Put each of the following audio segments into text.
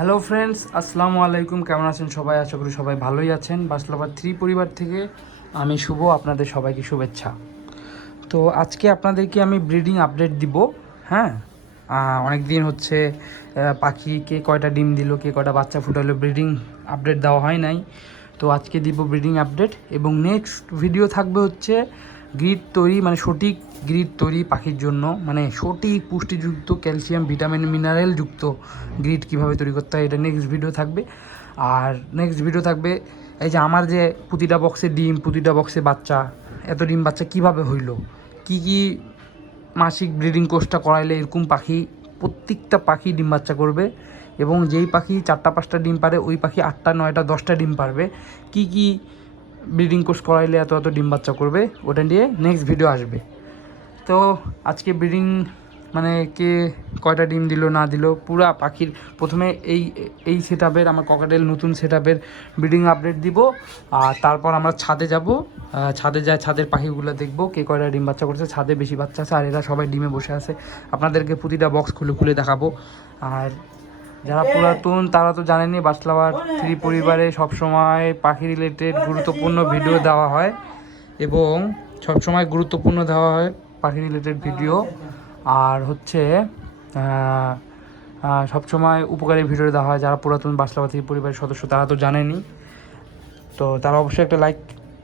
Hello friends আসসালামু আলাইকুম। কেমন আছেন সবাই? আশা করি সবাই ভালোই আছেন। বাসলাবার থ্রি পরিবার থেকে আমি শুভ, আপনাদের সবাইকে শুভেচ্ছা। তো আজকে আপনাদেরকে আমি ব্রিডিং আপডেট দিব হ্যাঁ? অনেক দিন হচ্ছে পাখি কে কয়টা ডিম দিল, কে কয়টা বাচ্চা ফুটালো, ব্রিডিং আপডেট দেওয়া হয় নাই। তো আজকে দিব ব্রিডিং আপডেট এবং নেক্সট ভিডিও থাকবে হচ্ছে গ্রিড তৈরি মানে সঠিক গ্রিড তৈরি পাখির জন্য। মানে সঠিক পুষ্টিযুক্ত ক্যালসিয়াম, ভিটামিন, মিনারেল যুক্ত গ্রিড কীভাবে তৈরি করতে হয়, এটা নেক্সট ভিডিও থাকবে। আর নেক্সট ভিডিও থাকবে, এই যে আমার যে প্রতিটা বক্সে ডিম প্রতিটা বক্সে বাচ্চা, এত ডিম বাচ্চা কীভাবে হইল? কি কি মাসিক ব্রিডিং কোর্সটা করাইলে এরকম পাখি, প্রত্যেকটা পাখি ডিম বাচ্চা করবে? এবং যেই পাখি চারটা, পাঁচটা ডিম পারে, ওই পাখি আটটা, নয়টা, দশটা ডিম পারবে। কি কি ব্রিডিং কোর্স করাইলে এত এত ডিম বাচ্চা করবে, ওটা নিয়ে নেক্সট ভিডিও আসবে। তো আজকে ব্রিডিং মানে কে কয়টা ডিম দিল না দিল পুরা পাখির প্রথমে এই এই সেট আমার ককাটেল নতুন সেট আপের ব্রিডিং আপডেট দিব। আর তারপর আমরা ছাদে যাব। ছাদে যায় ছাদের পাখিগুলো দেখব কে কয়টা ডিম বাচ্চা করছে ছাদে বেশি বাচ্চা আছে আর এরা সবাই ডিমে বসে আছে। আপনাদেরকে প্রতিটা বক্স খুলে খুলে দেখাবো। আর যারা পুরাতন তারা তো জানেনি বাসলাবার থ্রি পরিবারে সবসময় পাখি রিলেটেড গুরুত্বপূর্ণ ভিডিও দেওয়া হয়। এবং সবসময় গুরুত্বপূর্ণ দেওয়া হয়। পাখি রিলেটেড ভিডিও আর হচ্ছে সবসময় উপকারী ভিডিও দেওয়া হয় যারা পুরাতন বাসলাবার থ্রি পরিবারের সদস্য, তারা তো জানেনি তো তারা অবশ্যই একটা লাইক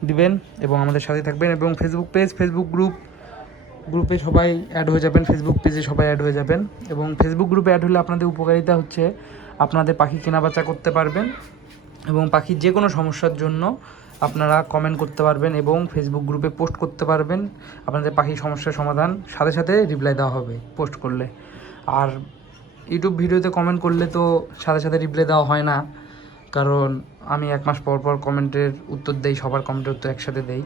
দিবেন এবং আমাদের সাথে থাকবেন এবং ফেসবুক পেজ ফেসবুক গ্রুপ গ্রুপে সবাই অ্যাড হয়ে যাবেন ফেসবুক পেজে সবাই অ্যাড হয়ে যাবেন এবং ফেসবুক গ্রুপে অ্যাড হলে আপনাদের উপকারিতা হচ্ছে আপনাদের পাখি কেনাবেচা করতে পারবেন এবং পাখির যে কোনো সমস্যার জন্য আপনারা কমেন্ট করতে পারবেন এবং ফেসবুক গ্রুপে পোস্ট করতে পারবেন। আপনাদের পাখি সমস্যার সমাধান। সাথে সাথে রিপ্লাই দেওয়া হবে পোস্ট করলে। আর ইউটিউব ভিডিওতে কমেন্ট করলে তো সাথে সাথে রিপ্লাই দেওয়া হয় না। কারণ আমি এক মাস পর পর কমেন্টের উত্তর দেই, সবার কমেন্টের উত্তর একসাথে দেই।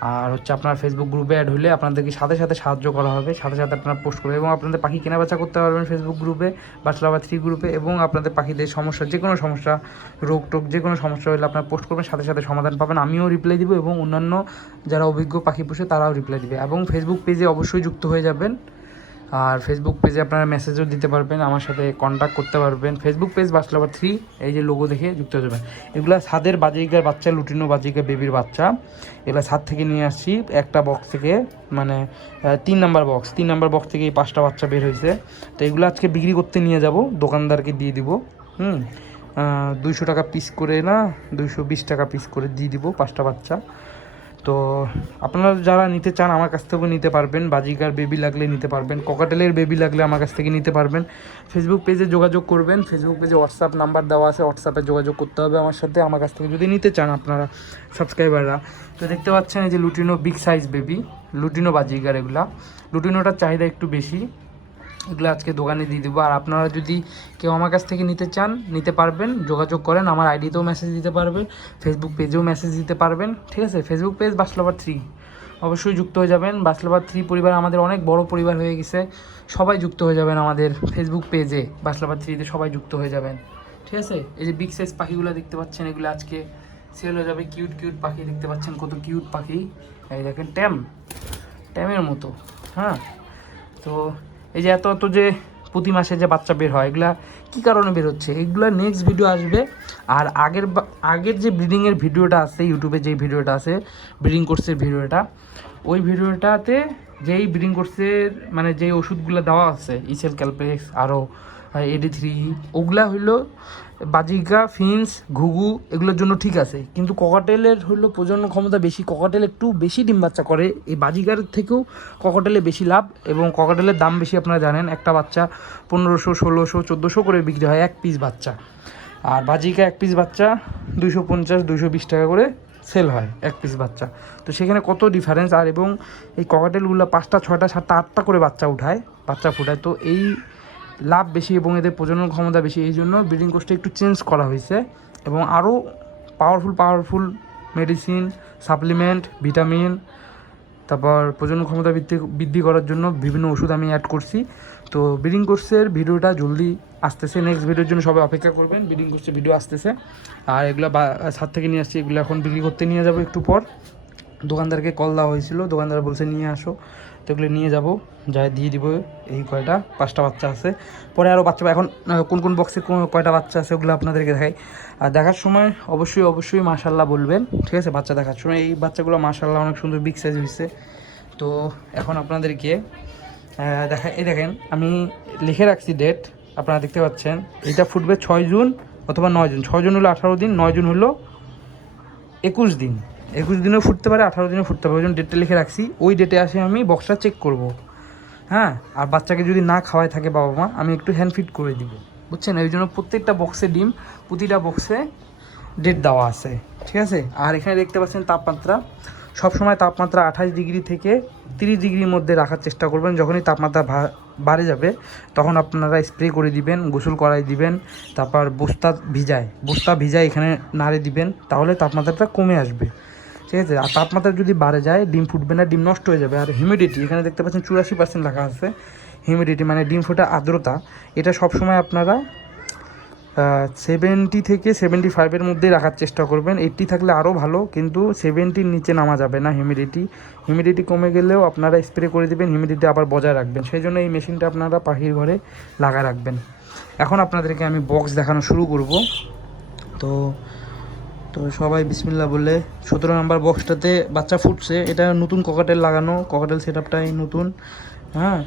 আর হচ্ছে আপনার ফেসবুক গ্রুপে অ্যাড হলে আপনাদেরকে সাথে সাথে সাহায্য করা হবে। সাথে সাথে আপনারা পোস্ট করবে এবং আপনাদের পাখি কেনাবেচা করতে পারবেন ফেসবুক গ্রুপে বাটলাবা থ্রি গ্রুপে এবং আপনাদের পাখিদের সমস্যা যে কোনো সমস্যা, রোগ টোক যে কোনো সমস্যা হলে আপনারা পোস্ট করবেন, সাথে সাথে সমাধান পাবেন। আমিও রিপ্লাই দিব এবং অন্যান্য যারা অভিজ্ঞ পাখি পুষে তারাও রিপ্লাই দিবে। এবং ফেসবুক পেজে অবশ্যই যুক্ত হয়ে যাবেন। আর ফেসবুক পেজে আপনারা মেসেজও দিতে পারবেন, আমার সাথে কন্ট্যাক্ট করতে পারবেন। ফেসবুক পেজ বাসলাবার থ্রি এই যে লোগো দেখে যুক্ত হয়ে যাবেন। এগুলো ছাদের বাজিকার বাচ্চা, লুটিনো বাজিকা বেবির বাচ্চা। এগুলো ছাদ থেকে নিয়ে আসছি, একটা বক্স থেকে মানে তিন নাম্বার বক্স তিন নাম্বার বক্স থেকে এই পাঁচটা বাচ্চা বের হয়েছে। তো এগুলো আজকে বিক্রি করতে নিয়ে যাব, দোকানদারকে দিয়ে দিব। হুম দুইশো টাকা পিস করে না, দুইশো বিশ টাকা পিস করে দিয়ে দিব পাঁচটা বাচ্চা। তো আপনারা যারা নিতে চান আমার কাছ থেকেও নিতে পারবেন। বাজিকার বেবি লাগলে নিতে পারবেন। ককাটেলের বেবি লাগলে আমার কাছ থেকে নিতে পারবেন। ফেসবুক পেজে যোগাযোগ করবেন। ফেসবুক পেজে হোয়াটসঅ্যাপ নাম্বার দেওয়া আছে। হোয়াটসঅ্যাপে যোগাযোগ করতে হবে আমার সাথে। আমার কাছ থেকে যদি নিতে চান আপনারা সাবস্ক্রাইবাররা তো দেখতে পাচ্ছেন এই যে lutino big size baby lutino বাজিকার এগুলা। লুটিনোটার চাহিদা একটু বেশি। এগুলো আজকে দোকানে দিয়ে দেবো। আর আপনারা যদি কেউ আমার কাছ থেকে নিতে চান, নিতে পারবেন, যোগাযোগ করেন, আমার আইডিতেও মেসেজ দিতে পারবেন ফেসবুক পেজেও মেসেজ দিতে পারবেন, ঠিক আছে? ফেসবুক পেজ বাসলাবার থ্রি অবশ্যই যুক্ত হয়ে যাবেন। বাসলাবার থ্রি পরিবার আমাদের অনেক বড় পরিবার হয়ে গেছে। সবাই যুক্ত হয়ে যাবেন আমাদের ফেসবুক পেজে বাসলাবার থ্রিতে সবাই যুক্ত হয়ে যাবেন। ঠিক আছে? এই যে বিগ সাইজ পাখিগুলো দেখতে পাচ্ছেন, এগুলো আজকে সেল হয়ে যাবে। কিউট কিউট পাখি দেখতে পাচ্ছেন, কত কিউট পাখি। এই দেখেন ট্যাম। ট্যামের মতো হ্যাঁ? তো এই যে এত এত যে প্রতি মাসে যে বাচ্চা বের হয়, এগুলা কী কারণে বের হচ্ছে? এগুলা নেক্সট ভিডিও আসবে। আর আগের আগের যে ব্রিডিংয়ের ভিডিওটা আছে ইউটিউবে যেই ভিডিওটা আছে ব্রিডিং কোর্সের ভিডিওটা ওই ভিডিওটাতে যেই ব্রিডিং কোর্সের মানে যেই ওষুধগুলো দেওয়া আছে ইসেল ক্যালপেক্স আরও এডি থ্রি ওগুলা হইল বাজিকা ফিন্স, ঘুঘু, এগুলোর জন্য ঠিক আছে। কিন্তু ককাটেলের হলো প্রজনন ক্ষমতা বেশি ককাটেল একটু বেশি ডিম বাচ্চা করে। এই বাজিকার থেকেও ককাটেলে বেশি লাভ এবং ককাটেলের দাম বেশি আপনারা জানেন, একটা বাচ্চা পনেরোশো, ষোলোশো, চোদ্দোশো করে বিক্রি হয় এক পিস বাচ্চা। আর বাজিকা এক পিস বাচ্চা দুইশো পঞ্চাশ, দুইশো বিশ টাকা করে সেল হয় এক পিস বাচ্চা। তো সেখানে কত ডিফারেন্স আর এবং এই ককাটেলগুলো পাঁচটা, ছয়টা, সাতটা, আটটা করে বাচ্চা উঠায়, বাচ্চা ফুটায়। তো এই লাভ বেশি এবং এদের প্রজনন ক্ষমতা বেশি, এই জন্য ব্রিডিং কোর্সটা একটু চেঞ্জ করা হয়েছে এবং আরও powerful powerful medicine supplement vitamin তারপর প্রজনন ক্ষমতা বৃদ্ধি বৃদ্ধি করার জন্য বিভিন্ন ওষুধ আমি অ্যাড করছি। তো ব্রিডিং কোর্সের ভিডিওটা জলদি আসতেছে। নেক্সট ভিডিওর জন্য সবাই অপেক্ষা করবেন। ব্রিডিং কোর্সের ভিডিও আসতেছে। আর এগুলো ছাদ থেকে নিয়ে আসছি, এগুলো এখন বিক্রি করতে নিয়ে যাব একটু পর। দোকানদারকে কল দেওয়া হয়েছিল। দোকানদার বলছে, নিয়ে আসো। তো এগুলো নিয়ে যাব। যাই দিয়ে দিব এই কয়টা, পাঁচটা বাচ্চা আছে। পরে আরও বাচ্চা এখন কোন কোন বক্সে কয়টা বাচ্চা আছে ওগুলো আপনাদেরকে দেখাই। আর দেখার সময় অবশ্যই অবশ্যই মাশাল্লাহ বলবেন। ঠিক আছে? বাচ্চা দেখার সময় এই বাচ্চাগুলো মাশাল্লাহ অনেক সুন্দর বিগ সাইজ হয়েছে। তো এখন আপনাদেরকে দেখা এই দেখেন, আমি লিখে রাখছি ডেট আপনারা দেখতে পাচ্ছেন, এটা ফুটবে ছয় জুন অথবা নয় জুন। ছয় জুন হলো আঠারো দিন, নয় জুন হলো একুশ দিন। একুশ দিনেও ফুটতে পারে, আঠারো দিনেও ফুটতে পারে। ওই জন্য ডেটটা লিখে রাখছি। ওই ডেটে আসে আমি বক্সটা চেক করব। হ্যাঁ? আর বাচ্চাকে যদি না খাওয়াই থাকে বাবা মা, আমি একটু হ্যান্ড ফিট করে দিব। বুঝছেন? এই জন্য প্রত্যেকটা বক্সে ডিম, প্রতিটা বক্সে ডেট দেওয়া আছে। ঠিক আছে? আর এখানে দেখতে পাচ্ছেন তাপমাত্রা। সবসময় তাপমাত্রা আঠাশ ডিগ্রি থেকে তিরিশ ডিগ্রির মধ্যে রাখার চেষ্টা করবেন। যখনই তাপমাত্রা বাড়ে যাবে, তখন আপনারা স্প্রে করে দিবেন, গোসল করাই দিবেন, তারপর বস্তা ভিজায়। বস্তা ভিজায় এখানে নাড়ে দিবেন, তাহলে তাপমাত্রাটা কমে আসবে। ঠিক আছে? আর তাপমাত্রা যদি বাড়ে যায়, ডিম ফুটবে না, ডিম নষ্ট হয়ে যাবে। আর হিউমিডিটি এখানে দেখতে পাচ্ছেন চুরাশি পার্সেন্ট লেখা আছে। হিউমিডিটি মানে ডিম ফোটা আর্দ্রতা। এটা সবসময় আপনারা সেভেন্টি থেকে সেভেন্টি ফাইভের মধ্যেই রাখার চেষ্টা করবেন। এইটটি থাকলে আরও ভালো, কিন্তু সেভেন্টির নিচে নামা যাবে না হিউমিডিটি হিউমিডিটি কমে গেলেও আপনারা স্প্রে করে দেবেন হিউমিডিটি আবার বজায় রাখবেন। সেই জন্য এই মেশিনটা আপনারা পাখির ঘরে লাগা রাখবেন। এখন আপনাদেরকে আমি বক্স দেখানো শুরু করব। তো তো সবাই বিসমিল্লা বলে, সতেরো নাম্বার বক্সটাতে বাচ্চা ফুটছে, এটা নতুন ককাটেল লাগানো ককাটেল সেট আপটাই নতুন হ্যাঁ?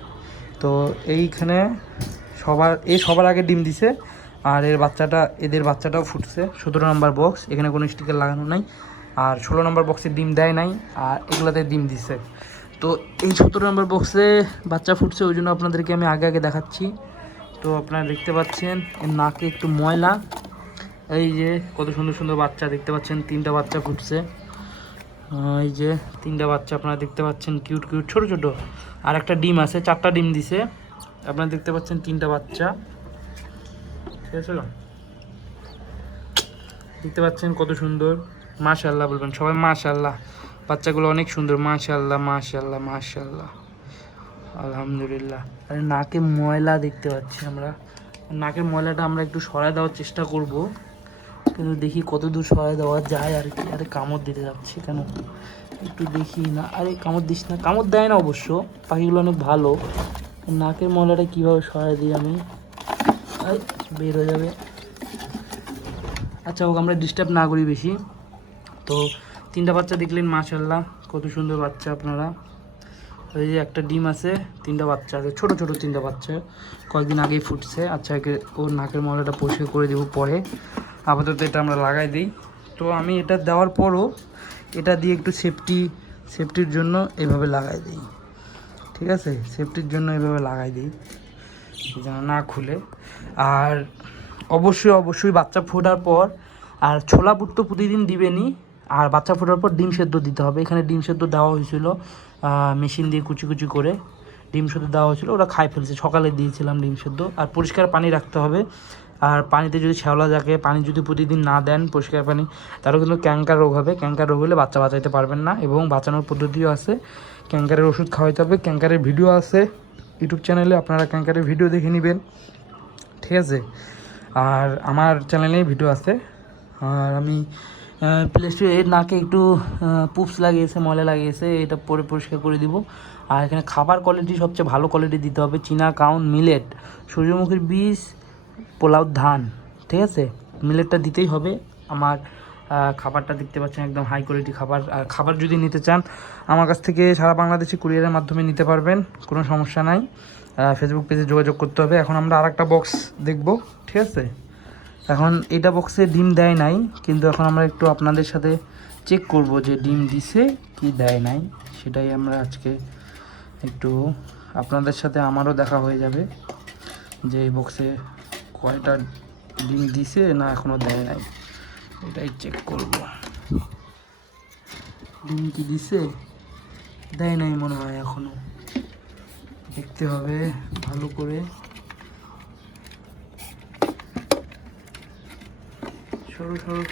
তো এইখানে সবার, এ সবার আগে ডিম দিছে, আর এর বাচ্চাটা, এদের বাচ্চাটাও ফুটছে, সতেরো নম্বর বক্স এখানে কোনো স্টিকার লাগানো নাই, আর ষোলো নম্বর বক্সে ডিম দেয় নাই, আর এগুলাতে ডিম দিছে। তো এই সতেরো নম্বর বক্সে বাচ্চা ফুটছে, ওই জন্য আপনাদেরকে আমি আগে আগে দেখাচ্ছি। তো আপনারা দেখতে পাচ্ছেন, এর নাকে একটু ময়লা এই যে কত সুন্দর সুন্দর বাচ্চা দেখতে পাচ্ছেন, তিনটা বাচ্চা ফুটছে। এই যে তিনটা বাচ্চা আপনারা দেখতে পাচ্ছেন কিউট কিউট ছোট ছোট। আর একটা ডিম আছে, চারটা ডিম দিছে। আপনারা দেখতে পাচ্ছেন তিনটা বাচ্চা। ঠিক আছে? দেখতে পাচ্ছেন কত সুন্দর। মাশাল্লাহ বলবেন, সবাই মাশাল্লাহ বাচ্চাগুলো অনেক সুন্দর মাশাল্লাহ মাশাল্লাহ মাশাল্লাহ আলহামদুলিল্লাহ। আরে নাকে ময়লা দেখতে পাচ্ছি আমরা। নাকের ময়লাটা আমরা একটু সরায় দেওয়ার চেষ্টা করব। কিন্তু দেখি কত দূর সরায় দেওয়া যায় আর কি। আরে কামড় দিতে যাচ্ছে কেন? একটু দেখি না। আরে কামড় দিস না। কামড় দেয় না অবশ্য। পাখিগুলো অনেক ভালো। নাকের ময়লাটা কীভাবে সরাই দিই আমি? বের হয়ে যাবে। আচ্ছা ওকে আমরা ডিস্টার্ব না করি বেশি। তো তিনটা বাচ্চা দেখলেন মাশাল্লাহ কত সুন্দর বাচ্চা আপনারা। ওই যে একটা ডিম আছে, তিনটা বাচ্চা আছে, ছোট ছোট তিনটা বাচ্চা। কয়েকদিন আগেই ফুটছে। আচ্ছা ওর নাকের ময়লাটা পরিষ্কার করে দেবো পরে। আপাতত এটা আমরা লাগাই দিই। তো আমি এটা দেওয়ার পরও এটা দিয়ে একটু সেফটি সেফটির জন্য এভাবে লাগাই দিই। ঠিক আছে? সেফটির জন্য এভাবে লাগাই দিই, যেন না খুলে। আর অবশ্যই অবশ্যই বাচ্চা ফোটার পর, আর ছোলা বুট তো প্রতিদিন দিবেনই, আর বাচ্চা ফোটার পর ডিম সেদ্ধ দিতে হবে। এখানে ডিম সেদ্ধ দেওয়া হয়েছিল মেশিন দিয়ে কুচি কুচি করে। ডিম সেদ্ধ দেওয়া হয়েছিল, ওরা খাই ফেলছে। সকালে দিয়েছিলাম ডিম সেদ্ধ। আর পরিষ্কার পানি রাখতে হবে। আর পানিতে যদি শ্যাওলা থাকে পানি যদি প্রতিদিন না দেন পরিষ্কার পানি তারও কিন্তু ক্যাঙ্কার রোগ হবে। ক্যাঙ্কার রোগ হলে বাচ্চা বাঁচাইতে পারবেন না এবং বাঁচানোর পদ্ধতিও আছে। ক্যাঙ্কারের ওষুধ খাওয়াইতে হবে। ক্যাঙ্কারের ভিডিও আছে ইউটিউব চ্যানেলে, আপনারা ক্যাঙ্কারের ভিডিও দেখে নেবেন। ঠিক আছে? আর আমার চ্যানেলেই ভিডিও আছে। আর আমি প্লে স্টোরে নাকে একটু পুপস লাগিয়েছে, ময়লা লাগিয়েছে, এটা পরে পরিষ্কার করে দিব। আর এখানে খাবার কোয়ালিটি সবচেয়ে ভালো কোয়ালিটি দিতে হবে। চীনা কাউন মিলেট সূর্যমুখীর বীজ পোলাও ধান, ঠিক আছে? মিলেটটা দিতেই হবে। আমার খাবারটা দেখতে পাচ্ছেন একদম হাই কোয়ালিটি খাবার। আর খাবার যদি নিতে চান, আমার কাছ থেকে সারা বাংলাদেশে কুরিয়ারের মাধ্যমে নিতে পারবেন, কোনো সমস্যা নাই। ফেসবুক পেজে যোগাযোগ করতে হবে। এখন আমরা আরেকটা বক্স দেখব, ঠিক আছে? এখন এটা বক্সে ডিম দেয় নাই, কিন্তু এখন আমরা একটু আপনাদের সাথে চেক করব যে ডিম দিছে কি দেয় নাই। সেটাই আমরা আজকে একটু আপনাদের সাথে আমারও দেখা হয়ে যাবে যে এই বক্সে কয়টা ডিম দিছে না এখনও দেয় নাই? এটাই চেক করব। ডিম কি দিছে? দেয় নাই মনে হয় এখনও। দেখতে হবে ভালো করে। সরু সরু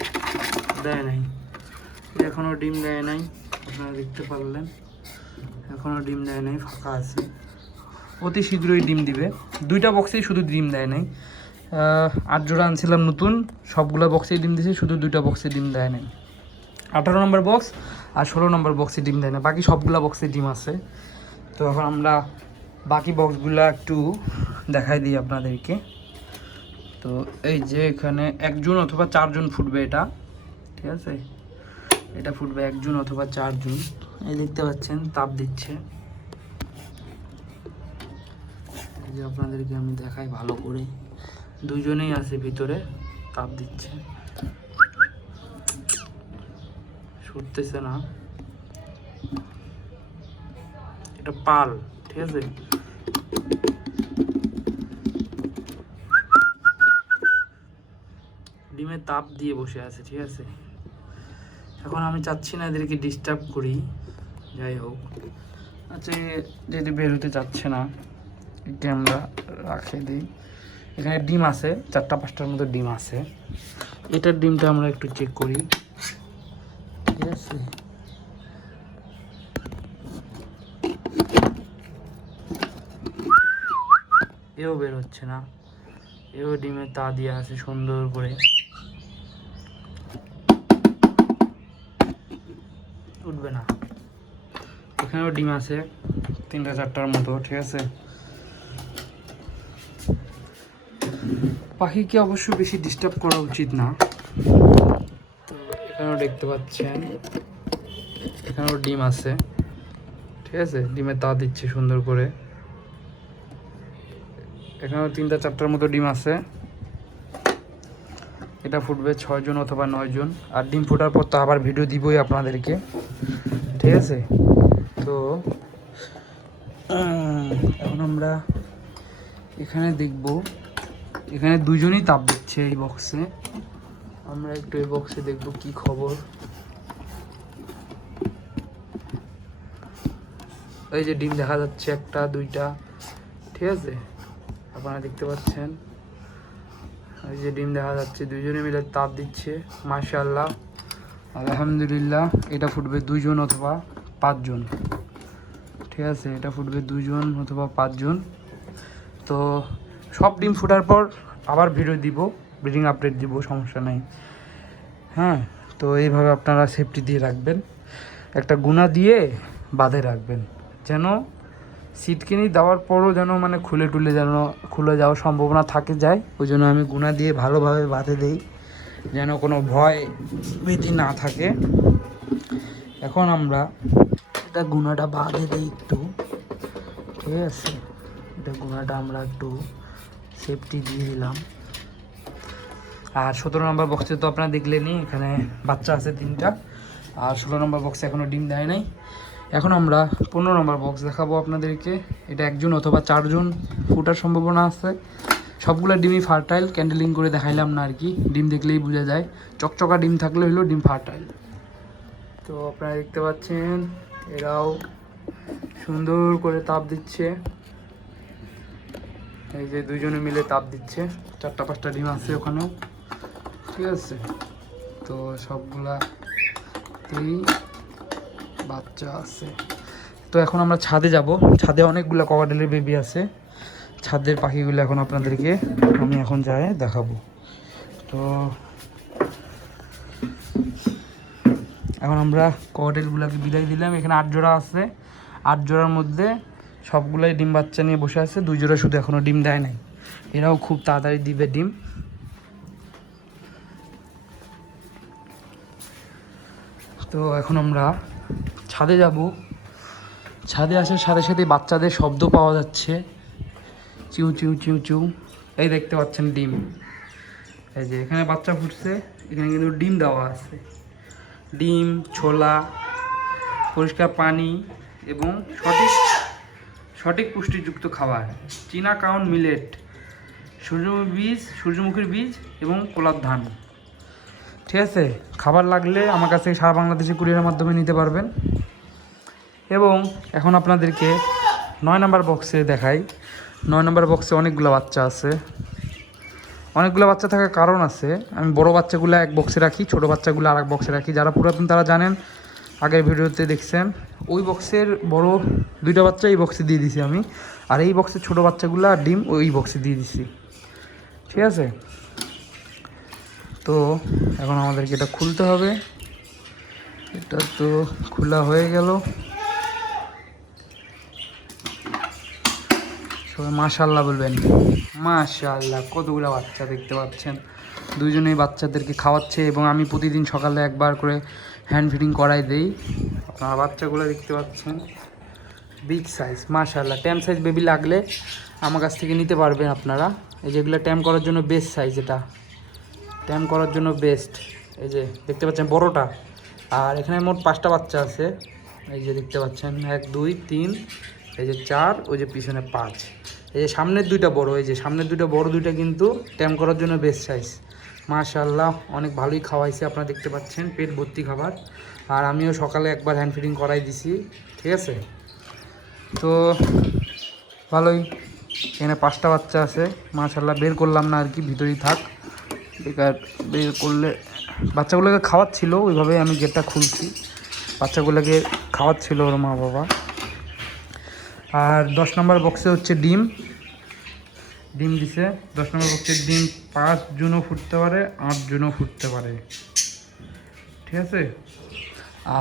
দেয় নাই। এখনও ডিম দেয় নাই, আপনারা দেখতে পারলেন। এখনও ডিম দেয় নাই, ফাঁকা আছে। অতি শীঘ্রই ডিম দিবে। দুইটা বক্সেই শুধু ডিম দেয় নাই। আট জোড়া আনছিলাম নতুন। সবগুলো বক্সেই ডিম দিয়েছে শুধু দুইটা বক্সে ডিম দেয় নাই। আঠারো নম্বর বক্স আর ষোলো নম্বর বক্সে ডিম দেয় না বাকি সবগুলা বক্সে ডিম আছে। তো এখন আমরা বাকি বক্সগুলো একটু দেখাই দিই আপনাদেরকে। তো এই যে এখানে একজন অথবা চারজন ফুটবে এটা। ঠিক আছে? এটা ফুটবে একজন অথবা চারজন। এই দেখতে পাচ্ছেন, তাপ দিচ্ছে। যে আপনাদেরকে আমি দেখাই ভালো করে। দুজনেই আছে ভিতরে, তাপ দিচ্ছে। ছুটতেছে না। এটা পাল, ঠিক আছে? ডিমের তাপ দিয়ে বসে আছে, ঠিক আছে? এখন আমি চাচ্ছি না এদেরকে ডিস্টার্ব করি, যাই হোক। আচ্ছা এ যদি বের হতে চাচ্ছে না। একে আমরা রাখে দিই। এখানে ডিম আছে, চারটা, পাঁচটার মতো ডিম আছে। এটার ডিমটা আমরা একটু চেক করি। ঠিক আছে? এও বের হচ্ছে না। এও ডিমে তা দিয়ে আছে সুন্দর করে। উঠবে না। এখানেও ডিম আছে, তিনটা, চারটার মতো, ঠিক আছে? পাখিকে অবশ্য বেশি ডিস্টার্ব করা উচিত না। তো এখানেও দেখতে পাচ্ছেন, এখানেও ডিম আছে। ঠিক আছে? ডিমে তা দিচ্ছে সুন্দর করে। এখানেও তিনটা চারটার মতো ডিম আছে। এটা ফুটবে ছয়জন অথবা নয়জন আর ডিম ফোটার পর তো আবার ভিডিও দিবই আপনাদেরকে। ঠিক আছে? তো এখন আমরা এখানে দেখব। এখানে দুজনই তাপ দিচ্ছে এই বক্সে আমরা একটু এই বক্সে দেখব কি খবর। এই যে ডিম দেখা যাচ্ছে একটা, দুইটা, ঠিক আছে? আপনারা দেখতে পাচ্ছেন? এই যে ডিম দেখা যাচ্ছে দুজনে মিলে তাপ দিচ্ছে, মাশাআল্লাহ। আলহামদুলিল্লাহ, এটা ফুটবে দুইজন অথবা পাঁচজন। ঠিক আছে, এটা ফুটবে দুজন অথবা পাঁচজন। তো সব ডিম ফোটার পর আবার ভিডিও দিব ব্রিডিং আপডেট দিব, সমস্যা নেই। হ্যাঁ তো এইভাবে আপনারা সেফটি দিয়ে রাখবেন। একটা গুণা দিয়ে বাঁধে রাখবেন। যেন সিটকিনি দেওয়ার পরও যেন মানে খুলে টুলে যেন খুলে যাওয়ার সম্ভাবনা থাকে যায়, ওই জন্য আমি গুণা দিয়ে ভালোভাবে বাঁধে দেই, যেন কোনো ভয় ভীতি না থাকে। এখন আমরা এটা গুণাটা বাঁধে দিই একটু। ঠিক আছে? এটা গুণাটা আমরা একটু সেফটি দিয়ে দিলাম। আর সতেরো নম্বর বক্সে তো আপনারা দেখলেনই, এখানে বাচ্চা আছে তিনটা। আর ষোলো নম্বর বক্সে এখনও ডিম দেয় নাই। এখন আমরা পনেরো নম্বর বক্স দেখাবো আপনাদেরকে। এটা একজন অথবা চারজন ফুটার সম্ভাবনা আছে। সবগুলো ডিমই ফার্টাইল ক্যান্ডেলিং করে দেখাইলাম না আর কি। ডিম দেখলেই বোঝা যায়। চকচকা ডিম থাকলে হলো ডিম ফার্টাইল তো আপনারা দেখতে পাচ্ছেন, এরাও সুন্দর করে তাপ দিচ্ছে। এই যে দুজনে মিলে তাপ দিচ্ছে। চারটা পাঁচটা ডিম আছে ওখানেও ঠিক আছে? তো সবগুলাতেই বাচ্চা আছে। তো এখন আমরা ছাদে যাব। ছাদে অনেকগুলো কভারডেলের বেবি আছে। ছাদের পাখিগুলো এখন আপনাদেরকে আমি এখন যাই, দেখাবো। তো এখন আমরা কভারডেলগুলোকে বিদায় দিলাম। এখানে আট জোড়া আছে। আট জোড়ার মধ্যে সবগুলাই ডিম বাচ্চা নিয়ে বসে আছে, দুই শুধু এখনও ডিম দেয় নাই। এরাও খুব তাড়াতাড়ি দিবে ডিম। তো এখন আমরা ছাদে যাব। ছাদে আসার সাথে সাথে বাচ্চাদের শব্দ পাওয়া যাচ্ছে। চিউ চিউ চিউ চিউ। এই দেখতে পাচ্ছেন ডিম। এই যে এখানে বাচ্চা ফুটছে, এখানে কিন্তু ডিম দেওয়া আছে। ডিম, ছোলা, পরিষ্কার পানি এবং সঠিক সঠিক পুষ্টিযুক্ত খাবার, চীনা কাউন মিলেট, সূর্যমুখী বীজ, সূর্যমুখীর বীজ এবং কোলার ধান। ঠিক আছে, খাবার লাগলে আমার কাছে সারা বাংলাদেশে কুরিয়ারের মাধ্যমে নিতে পারবেন। এবং এখন আপনাদেরকে নয় নম্বর বক্সে দেখাই। নয় নম্বর বক্সে অনেকগুলো বাচ্চা আছে। অনেকগুলো বাচ্চা থাকার কারণ আছে। আমি বড় বাচ্চাগুলো এক বক্সে রাখি, ছোট বাচ্চাগুলো আর এক বক্সে রাখি। যারা পুরাতন তারা জানেন আগের ভিডিওতে দেখছেন, ওই বক্সের বড় দুইটা বাচ্চা এই বক্সে দিয়ে দিছি আমি। আর এই বক্সের ছোট বাচ্চাগুলো আর ডিম ওই বক্সে দিয়ে দিছি। ঠিক আছে? তো এখন আমাদেরকে এটা খুলতে হবে। এটা তো খোলা হয়ে গেল। সবাই মাশাল্লাহ বলবেন। মাশাল্লাহ কতগুলো বাচ্চা দেখতে পাচ্ছেন। দুইজনেই বাচ্চাদেরকে খাওয়াচ্ছে এবং আমি প্রতিদিন সকালে একবার করে হ্যান্ড ফিডিং করাই দেই। আপনারা বাচ্চাগুলো দেখতে পাচ্ছেন। বিগ সাইজ মাশাল্লাহ ট্যাম সাইজ বেবি লাগলে আমার কাছ থেকে নিতে পারবেন আপনারা। এই যেগুলো ট্যাম করার জন্য বেস্ট সাইজ এটা। ট্যাম করার জন্য বেস্ট এই যে দেখতে পাচ্ছেন বড়টা। আর এখানে মোট পাঁচটা বাচ্চা আছে। এই যে দেখতে পাচ্ছেন, এক, দুই, তিন, এই যে চার, ওই যে পিছনে পাঁচ। এই যে সামনের দুইটা বড়, এই যে সামনের দুইটা বড় দুইটা কিন্তু ট্যাম করার জন্য বেস্ট সাইজ মাশাল্লাহ অনেক ভালোই খাওয়াইছে আপনারা দেখতে পাচ্ছেন, পেট ভর্তি খাবার। আর আমিও সকালে একবার হ্যান্ড ফিডিং করাই দিছি, ঠিক আছে? তো ভালোই, এখানে পাঁচটা বাচ্চা আছে মাশাল্লাহ বের করলাম না আর কি, ভিতরেই থাক। বেকার বের করলে, বাচ্চাগুলোকে খাওয়াচ্ছিল, ওইভাবে আমি গেটটা খুলছি। বাচ্চাগুলোকে খাওয়াচ্ছিল ওর মা বাবা আর দশ নম্বর বক্সে হচ্ছে ডিম। ডিম দিছে। দশ নম্বর বক্সের ডিম পাঁচ জুনও ফুটতে পারে, আট জুনও ফুটতে পারে। ঠিক আছে?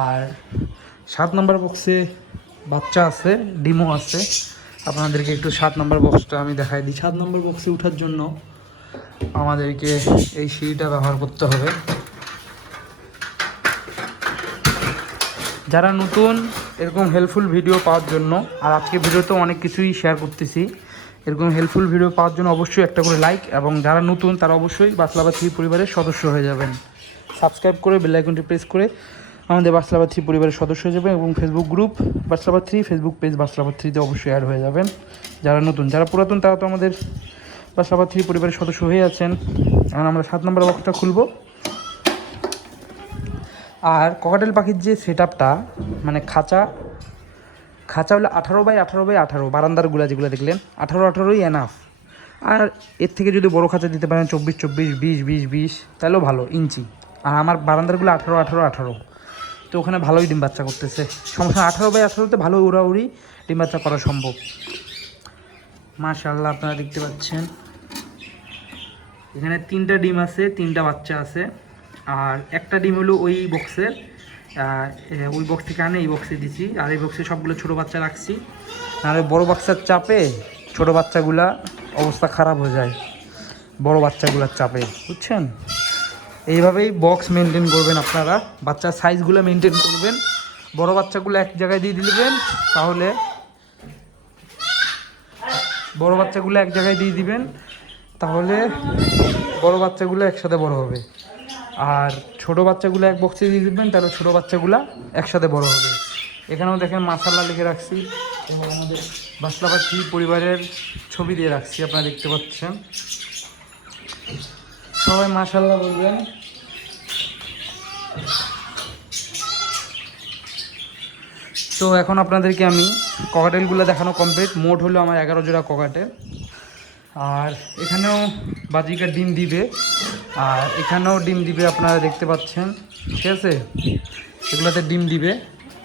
আর সাত নম্বর বক্সে বাচ্চা আছে, ডিমও আছে। আপনাদেরকে একটু সাত নম্বর বক্সটা আমি দেখাই দিই। সাত নম্বর বক্সে ওঠার জন্য আমাদেরকে এই সিঁড়িটা ব্যবহার করতে হবে। যারা নতুন, এরকম হেল্পফুল ভিডিও পাওয়ার জন্য, আর আজকে ভিডিওতে অনেক কিছুই শেয়ার করতেছি। এরকম হেল্পফুল ভিডিও পাওয়ার জন্য অবশ্যই একটা করে লাইক এবং যারা নতুন, তারা অবশ্যই বাসলাবা থ্রি পরিবারের সদস্য হয়ে যাবেন। সাবস্ক্রাইব করে বেল আইকনটি প্রেস করে আমাদের বাসলাবা থ্রি পরিবারের সদস্য হয়ে যাবেন এবং ফেসবুক গ্রুপ বাসলাবা থ্রি ফেসবুক পেজ বাসলাবা থ্রিতে অবশ্যই অ্যাড হয়ে যাবেন। যারা নতুন, যারা পুরাতন, তারা তো আমাদের বাসলাবা থ্রি পরিবারের সদস্য হয়ে আছেন। এখন আমরা সাত নম্বর বক্সটা খুলব। আর ককাটেল পাখির যে সেট মানে খাঁচা খাঁচা হলো আঠারো বাই আঠারো বাই আঠারো বারান্দারগুলো যেগুলো দেখলেন, আঠারো আঠারোই এনাফ আর এর থেকে যদি বড় খাঁচা দিতে পারেন চব্বিশ চব্বিশ, বিশ বিশ বিশ, তাহলেও ভালো, ইঞ্চি। আর আমার বারান্দারগুলো আঠারো আঠারো আঠারো। তো ওখানে ভালোই ডিম বাচ্চা করতেছে। সমস্যা, আঠারো বাই আঠারোতে ভালো উড়াউড়ি ডিম বাচ্চা করা সম্ভব। মাশাল্লাহ আপনারা দেখতে পাচ্ছেন। এখানে তিনটা ডিম আছে, তিনটা বাচ্চা আছে। আর একটা ডিম হলো ওই বক্সের ওই বক্স থেকে আনে, এই বক্সে দিছি। আর এই বক্সে সবগুলো ছোটো বাচ্চা রাখছি। আর ওই বড়ো বাচ্চার চাপে ছোটো বাচ্চাগুলা অবস্থা খারাপ হয়ে যায়। বড় বাচ্চাগুলোর চাপে, বুঝছেন? এইভাবেই বক্স মেনটেন করবেন আপনারা। বাচ্চার সাইজগুলো মেনটেন করবেন। বড় বাচ্চাগুলো এক জায়গায় দিয়ে দিবেন, তাহলে বড় বাচ্চাগুলো এক জায়গায় দিয়ে দিবেন, তাহলে বড় বাচ্চাগুলো একসাথে বড় হবে। আর ছোট বাচ্চাগুলো এক বক্সে দিয়ে দিবেন, তাহলে ছোট বাচ্চাগুলো একসাথে বড় হবে। এখানেও দেখেন মাসাল্লা লিখে রাখছি। এবং আমাদের বাসলাপাঠি পরিবারের ছবি দিয়ে রাখছি, আপনারা দেখতে পাচ্ছেন। সবাই মাসাল্লাহ বলবেন। তো এখন আপনাদেরকে আমি ককাটেলগুলো দেখানো কমপ্লিট মোট হলো আমার এগারো জোড়া ককাটেল আর এখানেও বাজিকার ডিম দিবে। আর এখানেও ডিম দিবে আপনারা দেখতে পাচ্ছেন। ঠিক আছে? এগুলোতে ডিম দিবে।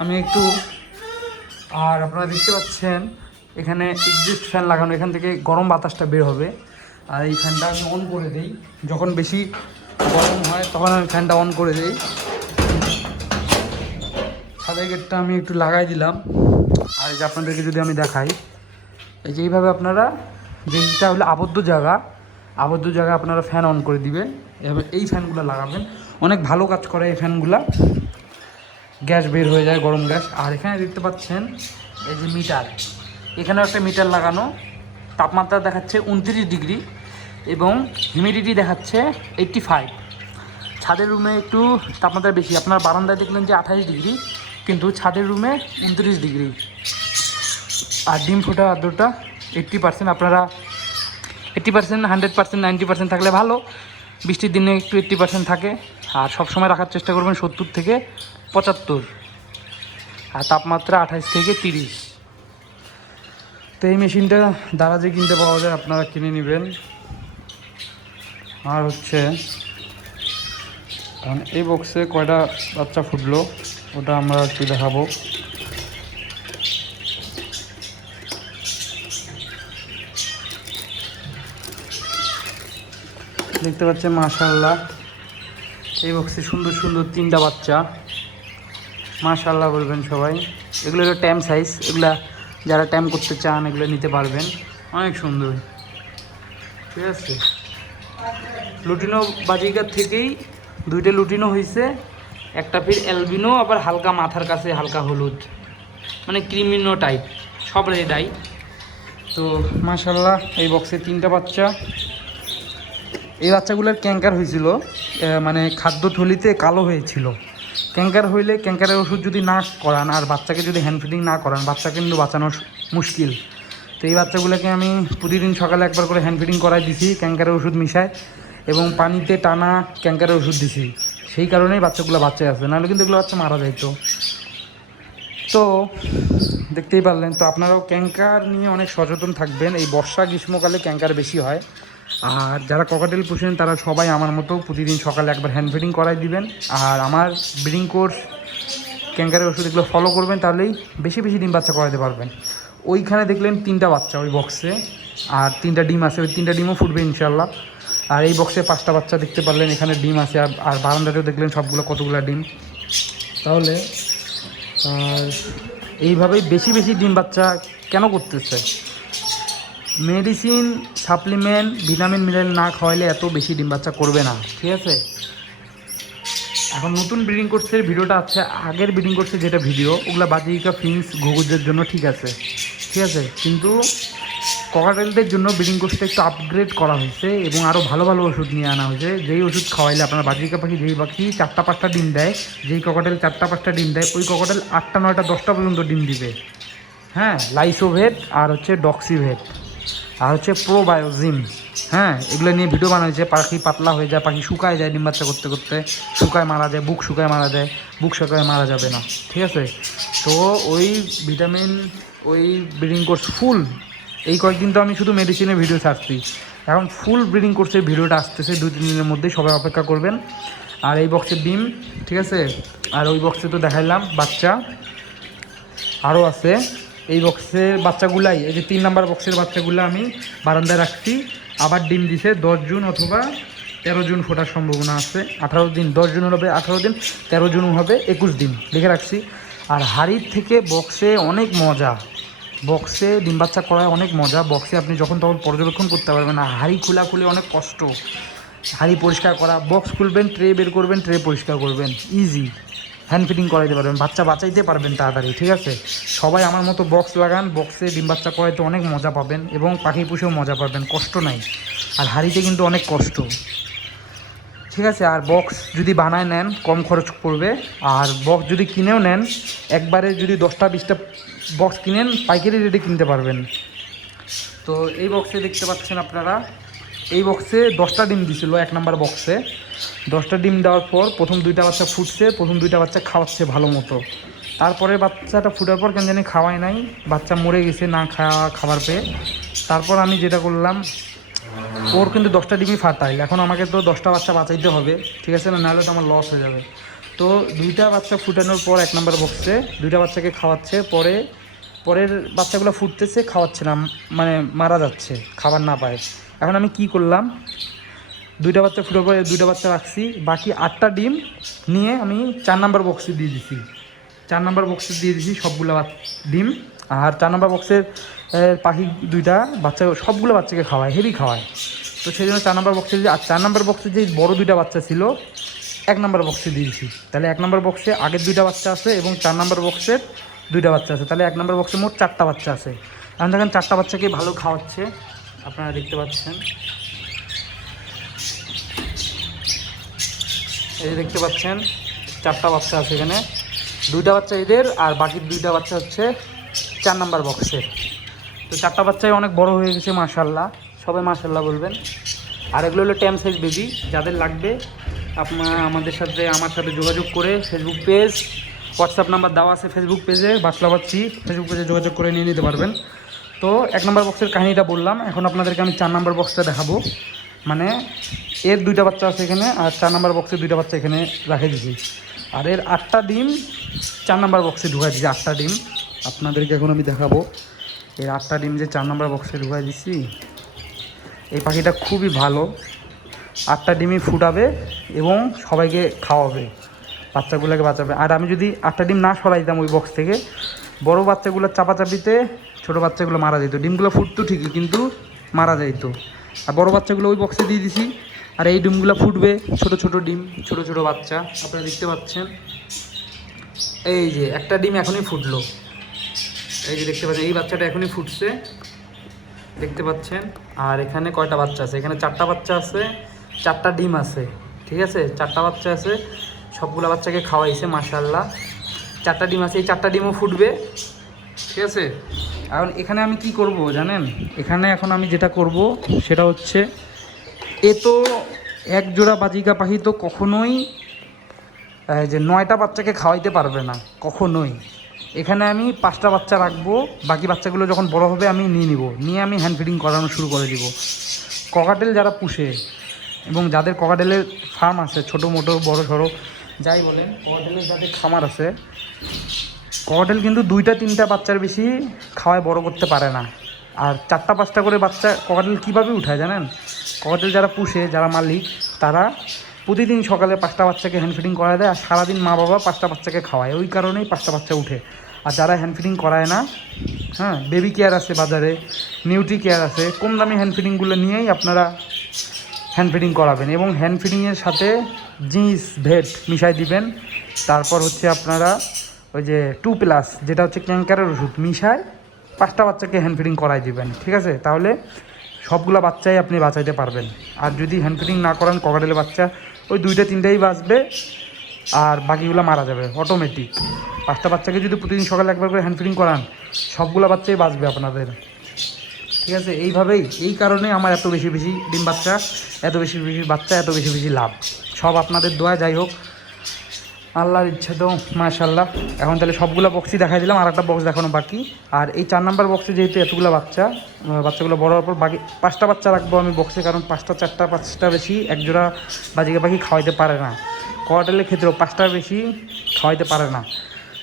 আমি একটু আর আপনারা দেখতে পাচ্ছেন, এখানে এক্সিস্ট ফ্যান লাগানো, এখান থেকে গরম বাতাসটা বের হবে। আর এই ফ্যানটা আমি অন করে দিই। যখন বেশি গরম হয়, তখন আমি ফ্যানটা অন করে দিই। ছাদের গেটটা আমি একটু লাগাই দিলাম। আর যে আপনাদেরকে যদি আমি দেখাই, এই যে এইভাবে আপনারা যেটা হলো আবদ্ধ জায়গা। আবদ্ধ জায়গায় আপনারা ফ্যান অন করে দিবেন। এবার এই ফ্যানগুলো লাগাবেন। অনেক ভালো কাজ করে এই ফ্যানগুলো গ্যাস বের হয়ে যায়, গরম গ্যাস। আর এখানে দেখতে পাচ্ছেন, এই যে মিটার। এখানেও একটা মিটার লাগানো। তাপমাত্রা দেখাচ্ছে উনত্রিশ ডিগ্রি এবং হিউমিডিটি দেখাচ্ছে এইট্টি ফাইভ ছাদের রুমে একটু তাপমাত্রা বেশি। আপনার বারান্দায় দেখলেন যে আঠাশ ডিগ্রি, কিন্তু ছাদের রুমে উনত্রিশ ডিগ্রি। আর ডিম ফোটা আদ্রটা এইট্টি পার্সেন্ট আপনারা eighty percent hundred percent ninety percent থাকলে ভালো। বৃষ্টির দিনে একটু এইট্টি পার্সেন্ট থাকে। আর সব সময় রাখার চেষ্টা করবেন সত্তর থেকে পঁচাত্তর। আর তাপমাত্রা আঠাশ থেকে তিরিশ। তো এই মেশিনটা দারাজে কিনতে পাওয়া যায় আপনারা কিনে নেবেন। আর হচ্ছে এখন এই বক্সে কয়টা বাচ্চা ফুটলো, ওটা আমরা একটু দেখাবো। দেখতে পাচ্ছেন মাশাল্লাহ এই বক্সে সুন্দর সুন্দর তিনটা বাচ্চা। মাশাল্লাহ বলবেন সবাই। এগুলো হলো ট্যাম সাইজ এগুলা যারা ট্যাম করতে চান, এগুলো নিতে পারবেন। অনেক সুন্দর। ঠিক আছে? লুটিনো বাজিকার থেকেই দুইটা লুটিনো হয়েছে একটা ফির অ্যালবিনো আবার হালকা মাথার কাছে হালকা হলুদ। মানে ক্রিমিনো টাইপ সব রেডাই। তো মাশাল্লাহ এই বক্সে তিনটা বাচ্চা। এই বাচ্চাগুলোর ক্যাঙ্কার হয়েছিল মানে খাদ্য থলিতে কালো হয়েছিল। ক্যাঙ্কার হইলে ক্যাঙ্কারের ওষুধ যদি না করান আর বাচ্চাকে যদি হ্যান্ড ফিডিং না করান বাচ্চাকে কিন্তু বাঁচানো মুশকিল। তো এই বাচ্চাগুলোকে আমি প্রতিদিন সকালে একবার করে হ্যান্ড ফিডিং করাই দিছি ক্যাঙ্কারের ওষুধ মিশায় এবং পানিতে টানা ক্যাঙ্কারের ওষুধ দিছি। সেই কারণেই বাচ্চাগুলো বাচ্চায় আছে, নাহলে কিন্তু এগুলো বাচ্চা মারা যাইতো। তো দেখতেই পারলেন, তো আপনারাও ক্যাঙ্কার নিয়ে অনেক সচেতন থাকবেন। এই বর্ষা গ্রীষ্মকালে ক্যাঙ্কার বেশি হয়। আর যারা ককাটেল পুষেন, তারা সবাই আমার মতো প্রতিদিন সকালে একবার হ্যান্ড ফিডিং করাই দিবেন। আর আমার ব্রিডিং কোর্স ক্যাঙ্কারের ওষুধ এগুলো ফলো করবেন, তাহলেই বেশি বেশি ডিম বাচ্চা করাতে পারবেন। ওইখানে দেখলেন তিনটা বাচ্চা ওই বক্সে আর তিনটা ডিম আছে, ওই তিনটা ডিমও ফুটবে ইনশাল্লাহ আর এই বক্সে পাঁচটা বাচ্চা দেখতে পারলেন, এখানে ডিম আছে, আর আর বারান্দাতেও দেখলেন সবগুলো কতগুলো ডিম। তাহলে এইভাবেই বেশি বেশি ডিম বাচ্চা কেন করতেছে? মেডিসিন, সাপ্লিমেন্ট, ভিটামিন, মিনারেল না খাওয়াইলে এত বেশি ডিম বাচ্চা করবে না, ঠিক আছে? এখন নতুন ব্রিডিং কোর্সের ভিডিওটা আছে, আগের ব্রিডিং কোর্সের যেটা ভিডিও, ওগুলো বাজিকা, ফিংস, ঘুঘুদের জন্য ঠিক আছে ঠিক আছে? কিন্তু ককাটেলদের জন্য ব্রিডিং কোর্সটা একটু আপগ্রেড করা হয়েছে এবং আরও ভালো ভালো ওষুধ নিয়ে আনা হয়েছে। যেই ওষুধ খাওয়াইলে আপনার বাজিকা পাখি, যেই পাখি চারটা পাঁচটা ডিম দেয়, যেই ককাটেল চারটা পাঁচটা ডিম দেয়, ওই ককাটেল আটটা, নয়টা, দশটা পর্যন্ত ডিম দিবে। হ্যাঁ লাইসোভেট আর হচ্ছে ডক্সিভেট। আর হচ্ছে প্রোবায়োজিম হ্যাঁ? এগুলো নিয়ে ভিডিও বানাইছে পাখি পাতলা হয়ে যায়, পাখি শুকায় যায় ডিম বাচ্চা করতে করতে। শুকায় মারা যায়, বুক শুকায় মারা যায়, বুক শুকায় মারা যাবে না, ঠিক আছে? তো ওই ভিটামিন ওই ব্রিডিং কোর্স ফুল এই কয়েকদিন তো আমি শুধু মেডিসিনের ভিডিও ছাড়ছি। এখন ফুল ব্রিডিং কোর্সের ভিডিওটা আসতেছে, দুই, তিন দিনের মধ্যে সবাই অপেক্ষা করবেন। আর এই বক্সের ডিম, ঠিক আছে? আর ওই বক্সে তো দেখাইলাম, বাচ্চা আরও আছে। এই বক্সের বাচ্চাগুলাই, এই যে তিন নাম্বার বক্সের বাচ্চাগুলো আমি বারান্দায় রাখছি। আবার ডিম দিছে দশ জুন অথবা তেরো জুন ফোটার সম্ভাবনা আছে। আঠারো দিন, দশ জুন হবে, আঠারো দিন, তেরো জুন হবে, একুশ দিন লিখে রাখছি। আর হাড়ির থেকে বক্সে অনেক মজা। বক্সে ডিম বাচ্চা করায় অনেক মজা। বক্সে আপনি যখন তখন পর্যবেক্ষণ করতে পারবেন না হাড়ি খোলা খুলে অনেক কষ্ট। হাড়ি পরিষ্কার করা বক্স খুলবেন ট্রে বের করবেন ট্রে পরিষ্কার করবেন ইজি হ্যান্ড ফিটিং করাইতে পারবেন, বাচ্চা বাঁচাইতে পারবেন তাড়াতাড়ি, ঠিক আছে? সবাই আমার মতো বক্স লাগান বক্সে ডিম বাচ্চা করাইতে অনেক মজা পাবেন এবং পাখি পুষেও মজা পাবেন, কষ্ট নাই। আর হাড়িতে কিন্তু অনেক কষ্ট। ঠিক আছে, আর বক্স যদি বানায় নেন, কম খরচ পড়বে। আর বক্স যদি কিনেও নেন, একবারে যদি দশটা বিশটা বক্স কিনেন, পাইকারি রেটে কিনতে পারবেন। তো এই বক্সে দেখতে পাচ্ছেন আপনারা এই বক্সে দশটা ডিম দিছিল, এক নাম্বার বক্সে দশটা ডিম দেওয়ার পর প্রথম দুইটা বাচ্চা ফুটছে, প্রথম দুইটা বাচ্চা খাওয়াচ্ছে ভালো মতো। তারপরে বাচ্চাটা ফুটার পর কেন জানি খাওয়াই নাই, বাচ্চা মরে গেছে না খাওয়া খাবার পেয়ে। তারপর আমি যেটা করলাম, ওর কিন্তু দশটা ডিমই ফাটাইল, এখন আমাকে তো দশটা বাচ্চা বাঁচাইতে হবে, ঠিক আছে না? নাহলে তো আমার লস হয়ে যাবে। তো দুইটা বাচ্চা ফুটানোর পর এক নম্বর বক্সে দুইটা বাচ্চাকে খাওয়াচ্ছে, পরে, পরের বাচ্চাগুলো ফুটতেছে, খাওয়াচ্ছে না মানে মারা যাচ্ছে, খাবার না পায়। এখন আমি কি করলাম? দুইটা বাচ্চা ফুটার পরে দুইটা বাচ্চা রাখছি। বাকি আটটা ডিম নিয়ে আমি চার নাম্বার বক্সে দিয়ে দিছি। চার নাম্বার বক্সে দিয়ে দিছি সবগুলো ডিম। আর চার নাম্বার বক্সের পাখি দুইটা বাচ্চা, সবগুলো বাচ্চাকে খাওয়ায়, হেভি খাওয়ায়। তো সেই জন্য চার নাম্বার বক্সে আর চার নাম্বার বক্সে যে বড় দুইটা বাচ্চা ছিল, এক নাম্বার বক্সে দিয়ে দিছি। তাহলে এক নাম্বার বক্সে আগের দুইটা বাচ্চা আছে এবং চার নাম্বার বক্সের দুইটা বাচ্চা আছে। তাহলে এক নাম্বার বক্সে মোট চারটা বাচ্চা আছে। এখন দেখেন চারটা বাচ্চাকে ভালো খাওয়াচ্ছে। আপনারা দেখতে পাচ্ছেন। এই যে দেখতে পাচ্ছেন, চারটা বাচ্চা আছে এখানে। দুইটা বাচ্চা এদের, আর বাকি দুইটা বাচ্চা হচ্ছে চার নাম্বার বক্সের তো চারটা বাচ্চাই অনেক বড় হয়ে গেছে মাশাল্লাহ সবাই মাশাল্লাহ বলবেন। আর এগুলো হলো ট্যাম সাইজ বেবি যাদের লাগবে আপনার আমাদের সাথে আমার সাথে যোগাযোগ করে ফেসবুক পেজ হোয়াটসঅ্যাপ নাম্বার দেওয়া আছে ফেসবুক পেজে বাসলাবাচ্ছি ফেসবুক পেজে যোগাযোগ করে নিয়ে নিতে পারবেন। তো এক নম্বর বক্সের কাহিনিটা বললাম। এখন আপনাদেরকে আমি চার নম্বর বক্সটা দেখাবো। মানে এর দুইটা বাচ্চা আছে এখানে আর চার নাম্বার বক্সে দুইটা বাচ্চা এখানে রাখে দিয়েছি। আর এর আটটা ডিম চার নাম্বার বক্সে ঢুকাই দিয়েছি, আটটা ডিম। আপনাদেরকে এখন আমি দেখাবো। এর আটটা ডিম যে চার নাম্বার বক্সে ঢুকাই দিছি এই পাখিটা খুবই ভালো। আটটা ডিমই ফুটাবে এবং সবাইকে খাওয়াবে, বাচ্চাগুলোকে বাঁচাবে। আর আমি যদি আটটা ডিম না সরাই দিতাম ওই বক্স থেকে বড় বাচ্চাগুলো চাপাচাপিতে, ছোট বাচ্চাগুলো মারা যেত ডিমগুলো ফুটতো ঠিকই, কিন্তু মারা যাইতো। আর বড় বাচ্চাগুলো ওই বক্সে দিয়ে দিছি, আর এই ডিমগুলো ফুটবে, ছোট ছোট ডিম, ছোট ছোট বাচ্চা। আপনারা দেখতে পাচ্ছেন? এই যে, একটা ডিম এখনই ফুটলো। এই যে দেখতে পাচ্ছেন, এই বাচ্চাটা এখনই ফুটছে। দেখতে পাচ্ছেন? আর এখানে কয়টা বাচ্চা আছে? এখানে চারটা বাচ্চা আছে, চারটা ডিম আছে, ঠিক আছে? চারটা বাচ্চা আছে, সবগুলো বাচ্চাকে খাওয়াইছে মাশাল্লাহ চারটা ডিম আছে, এই চারটা ডিমও ফুটবে। ঠিক আছে? এখন এখানে আমি কি করব জানেন? এখানে এখন আমি যেটা করব, সেটা হচ্ছে, এ তো এক জোড়া বাজিকা পাখি তো কখনোই যে নয়টা বাচ্চাকে খাওয়াইতে পারবে না, কখনোই। এখানে আমি পাঁচটা বাচ্চা রাখব, বাকি বাচ্চাগুলো যখন বড় হবে আমি নিয়ে নিব। নিয়ে আমি হ্যান্ড ফিডিং করানো শুরু করে দিব। ককাটেল যারা পুষে, এবং যাদের ককাটেলের ফার্ম আছে, ছোটো মোটো, বড় সড়ো, যাই বলেন, ককাটেলের যাদের খামার আছে ককাটেল কিন্তু দুইটা, তিনটা বাচ্চার বেশি খাওয়ায় বড় করতে পারে না। আর চারটা, পাঁচটা করে বাচ্চা ককাটেল কীভাবে উঠায় জানেন? ককাটেল যারা পুষে, যারা মালিক, তারা প্রতিদিন সকালে পাঁচটা বাচ্চাকে হ্যান্ড ফিডিং করায় দেয় আর সারাদিন মা বাবা পাঁচটা বাচ্চাকে খাওয়ায়। ওই কারণেই পাঁচটা বাচ্চা উঠে। আর যারা হ্যান্ড ফিডিং করায় না হ্যাঁ বেবি কেয়ার আছে বাজারে নিউট্রি কেয়ার আছে, কম দামি হ্যান্ড ফিডিংগুলো নিয়েই আপনারা হ্যান্ড ফিডিং করাবেন এবং হ্যান্ড ফিডিংয়ের সাথে জিন্স ভেট মিশাই দিবেন। তারপর হচ্ছে আপনারা ওই যে টু প্লাস যেটা হচ্ছে ক্যাঙ্কারের ওষুধ, মিশায় পাঁচটা বাচ্চাকে হ্যান্ড ফিডিং করাই দিবেন, ঠিক আছে? তাহলে সবগুলো বাচ্চাই আপনি বাঁচাইতে পারবেন। আর যদি হ্যান্ড ফিডিং না করান ককাটেলের বাচ্চা, ওই দুইটা তিনটাই বাঁচবে আর বাকিগুলো মারা যাবে অটোমেটিক পাঁচটা বাচ্চাকে যদি প্রতিদিন সকালে একবার করে হ্যান্ড ফিডিং করান, সবগুলো বাচ্চাই বাঁচবে আপনাদের। ঠিক আছে? এইভাবেই, এই কারণে আমার এত বেশি বেশি ডিম বাচ্চা, এত বেশি বেশি বাচ্চা, এত বেশি বেশি লাভ। সব আপনাদের দোয়া, যাই হোক আল্লাহর ইচ্ছা তো মাশাল্লাহ এখন তাহলে সবগুলো বক্সই দেখাই দিলাম, আর একটা বক্স দেখানো বাকি। আর এই চার নাম্বার বক্সে যেহেতু এতগুলো বাচ্চা বাচ্চাগুলো বড় হওয়ার পর বাকি পাঁচটা বাচ্চা রাখব আমি বক্সে কারণ পাঁচটা, চারটা, পাঁচটা বেশি একজোড়া বাজিকা পাখি খাওয়াইতে পারে না। কোয়ার্টারের ক্ষেত্রেও পাঁচটার বেশি খাওয়াইতে পারে না।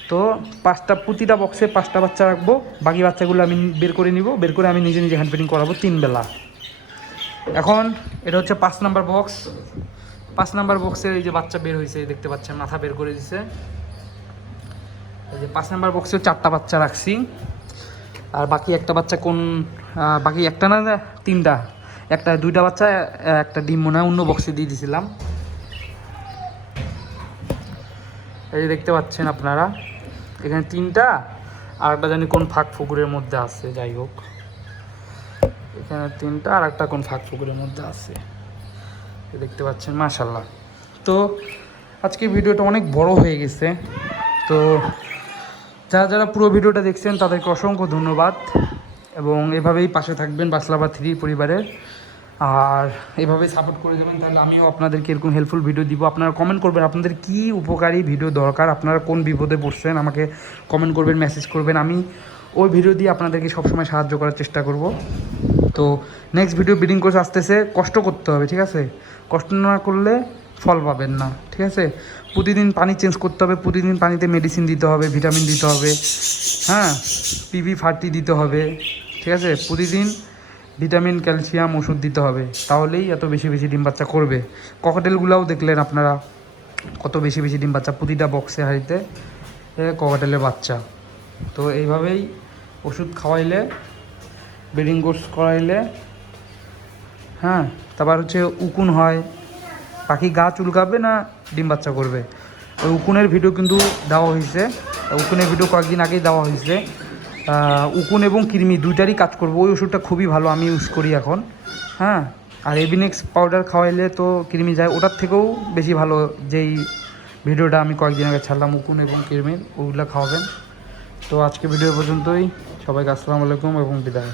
তো পাঁচটা, প্রতিটা বক্সে পাঁচটা বাচ্চা রাখব, বাকি বাচ্চাগুলো আমি বের করে নিব, বের করে আমি নিজে নিজে হ্যান্ড ফিডিং করাবো তিন বেলা এখন এটা হচ্ছে পাঁচ নাম্বার বক্স পাঁচ নাম্বার বক্সের এই যে বাচ্চা বের হয়েছে দেখতে পাচ্ছেন, মাথা বের করে দিছে। এই যে পাঁচ নাম্বার বক্সে চারটা বাচ্চা রাখছি। আর বাকি একটা বাচ্চা কোন বাকি একটা না, তিনটা? একটা দুইটা বাচ্চা, একটা ডিম মনে অন্য বক্সে দিয়ে দিয়েছিলাম এই যে দেখতে পাচ্ছেন আপনারা, এখানে তিনটা, আর একটা জানি কোন ফাঁক ফুকুরের মধ্যে আছে, যাই হোক। এখানে তিনটা, আর একটা কোন ফাঁক ফুকুরের মধ্যে আছে। দেখতে পাচ্ছেন মাশাল্লাহ তো আজকে ভিডিওটা অনেক বড় হয়ে গেছে। তো যারা যারা পুরো ভিডিওটা দেখছেন, তাদেরকে অসংখ্য ধন্যবাদ। এবং এভাবেই পাশে থাকবেন বাসলাবা থ্রি পরিবারের আর এভাবেই সাপোর্ট করে দেবেন, তাহলে আমিও আপনাদেরকে এরকম হেল্পফুল ভিডিও দিব। আপনারা কমেন্ট করবেন, আপনাদের কি উপকারী ভিডিও দরকার? আপনারা কোন বিপদে পড়ছেন? আমাকে কমেন্ট করবেন মেসেজ করবেন। আমি ওই ভিডিও দিয়ে আপনাদেরকে সবসময় সাহায্য করার চেষ্টা করব। তো নেক্সট ভিডিও বিডিং কোর্স আসতেছে, কষ্ট করতে হবে, ঠিক আছে? কষ্ট না করলে ফল পাবেন না, ঠিক আছে? প্রতিদিন পানি চেঞ্জ করতে হবে, প্রতিদিন পানিতে মেডিসিন দিতে হবে ভিটামিন দিতে হবে হ্যাঁ? পিবি ফার্টি দিতে হবে, ঠিক আছে? প্রতিদিন ভিটামিন ক্যালসিয়াম ওষুধ দিতে হবে, তাহলেই এত বেশি বেশি ডিম বাচ্চা করবে। ককটেলগুলোও দেখলেন আপনারা, কত বেশি বেশি ডিম বাচ্চা, প্রতিটা বক্সে হাড়িতে ককটেলের বাচ্চা। তো এইভাবেই ওষুধ খাওয়াইলে, ব্রিডিং কোর্স করাইলে হ্যাঁ তারপর হচ্ছে উকুন হয়। পাখি গা চুলকাবে না ডিম বাচ্চা করবে? ওই উকুনের ভিডিও কিন্তু দেওয়া হয়েছে উকুনের ভিডিও কয়েকদিন আগেই দেওয়া হয়েছে উকুন এবং কৃমি দুইটারই কাজ করব। ওই ওষুধটা খুবই ভালো, আমি ইউজ করি এখন। হ্যাঁ আর এবিনেক্স পাউডার খাওয়াইলে তো কৃমি যায়। ওটার থেকেও বেশি ভালো যেই ভিডিওটা আমি কয়েকদিন আগে ছাড়লাম, উকুন এবং কৃমির, ওগুলো খাওয়াবেন। তো আজকে ভিডিও পর্যন্তই। সবাইকে আসসালামু আলাইকুম এবং বিদায়।